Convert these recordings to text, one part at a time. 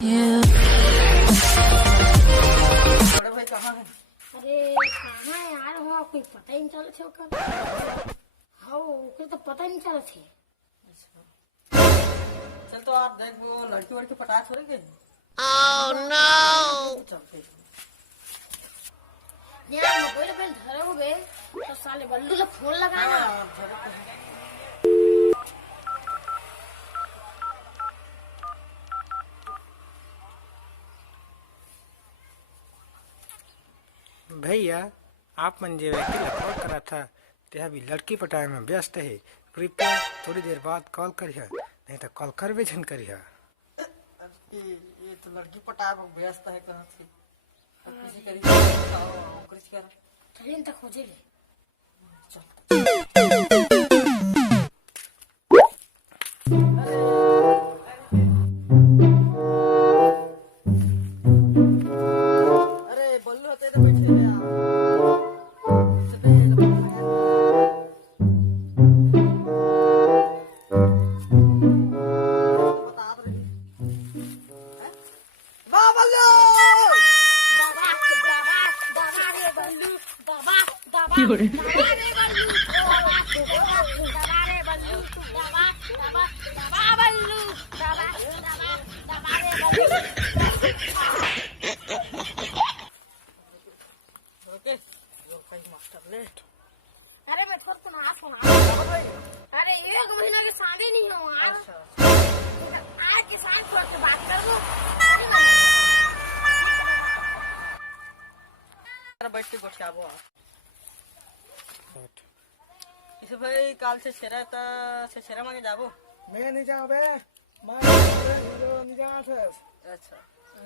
बड़े भाई कहाँ है? अरे कहाँ है यार, वहाँ कोई पता ही नहीं चला थे ओकर। हाँ ओकर तो पता ही नहीं चला थे। चल तो आप देख वो लड़की वड़की पटा छोड़ गई। चलते यार मोबाइल पे धरे हो गए तो साले बल्लू से फोन लगाना। भैया आप मन जे व्यक्ति ला कॉल करा था ते अभी लड़की पटाए में व्यस्त है, कृपया थोड़ी देर बाद कॉल करिए, नहीं तो कॉल करबे झन करिए। ये तो लड़की पटा व्यस्त है कहाँ से? अब किसी करी कुछ कर चलिए तक खोजे ले। अरे बल्लू होते तो बैठे हैं यार। वाह बल्लू! अरे मैं थोड़ा सुना सुना। अरे एक महीना की शादी नहीं हो आज के साथ थोड़ा सी बात कर दो। बैठते गोठियाबो इसे भाई काल से छेरा मांगे जाबो। मैं नहीं जाऊँ बे, मैं हीरो नहीं जाऊँ सर, अच्छा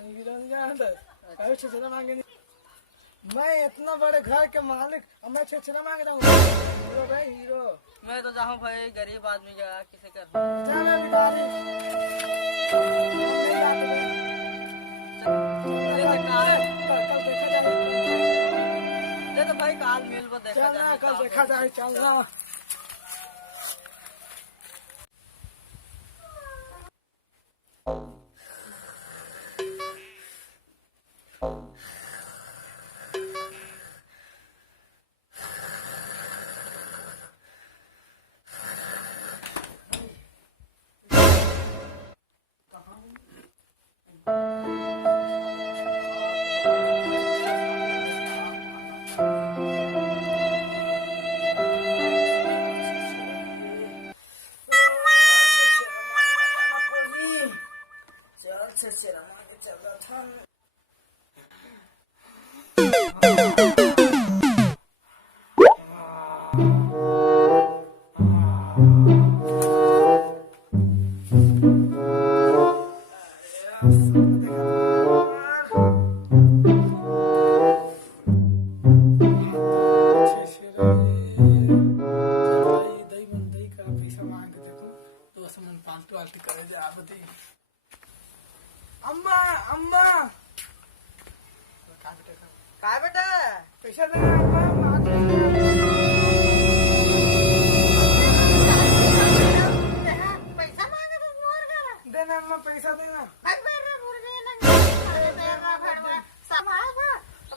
हीरो नहीं जाऊँ सर, अभी छेछरा मांगे नहीं। मैं इतना बड़े घर के मालिक, अब मैं छेछरा मांगे जाऊँ? हीरो भाई हीरो। मैं तो जाऊँ भाई गरीब आदमी का किसे कर जाना भिखारी। दे तो भाई काल मिल वो देखा चलना कल देखा जाए, चलना। अम्मा अम्मा काय बेटा पैसा देना अम्मा, पैसा मांगे तो मोर करा देना अम्मा, पैसा देना।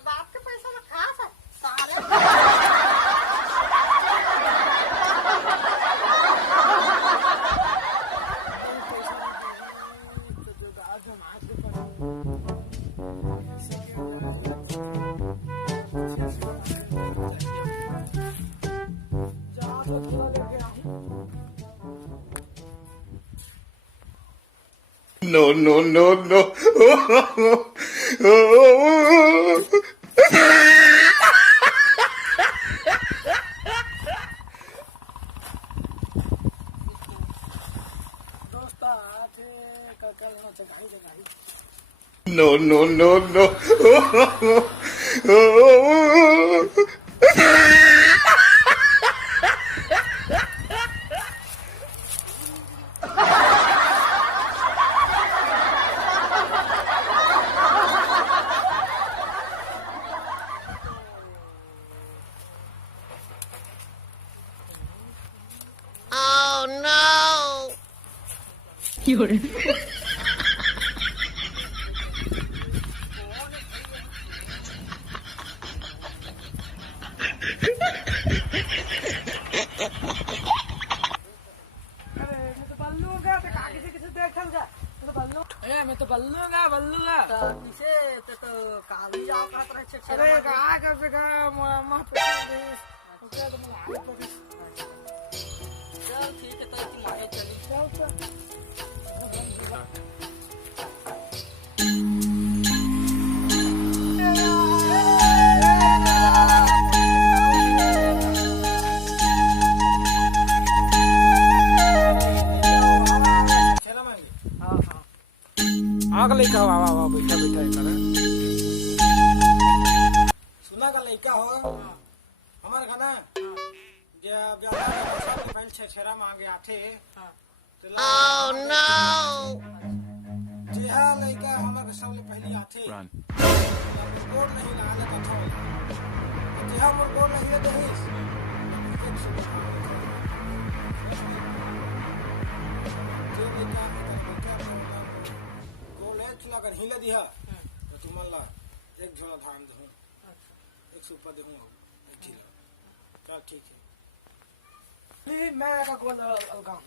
बाप के पैसा में खास है सारे। No, no, no, no. No, no, no, no. You're मैं तो बल्लूगा बल्लूगा। तो किसे तो काली जाओ कहत रहे छे अरे का कर सका मामा प्रदेश ओके तो मैं आई प्रदेश। चल ठीक है तो तुम्हारे चली चल हाँ हाँ आग लइका हो आवा आवा बैठा बैठा कर सुना का लइका हो हमार खाना जे ब्याह के पहले छेरा मांगे आथे हाँ ओह नो जेहा लइका हमर के सबले पहली आथे Run. गोड़ नहीं लाले कथा जेहा मोर गोड़ नहीं ले देहिस जे लइका गोड़ ले चला कर हिले दिया तो तुमन ला एक झोला धान दहूं एक सुपर दहूं एक किलो चल ठीक है नहीं मैं का गोड़ लगा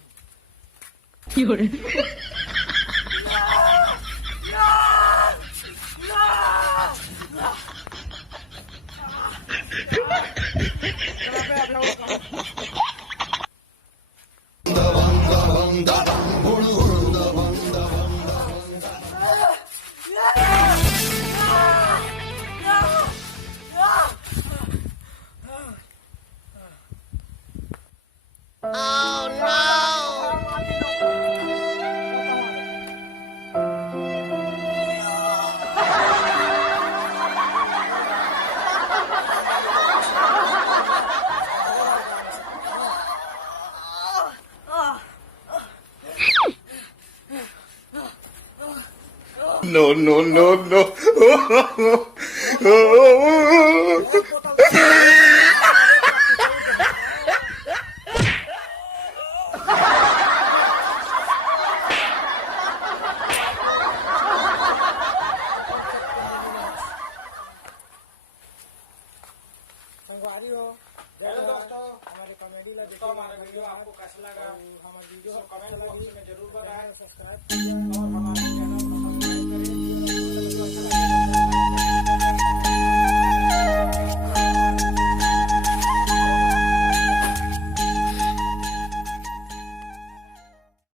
No, no, no, no. संगवारी हो हेलो दोस्तों हमारे कॉमेडी ला देखो हमारा वीडियो आपको कैसा लगा हमारे वीडियो कमेंट बॉक्स में जरूर बताएं सब्सक्राइब कीजिए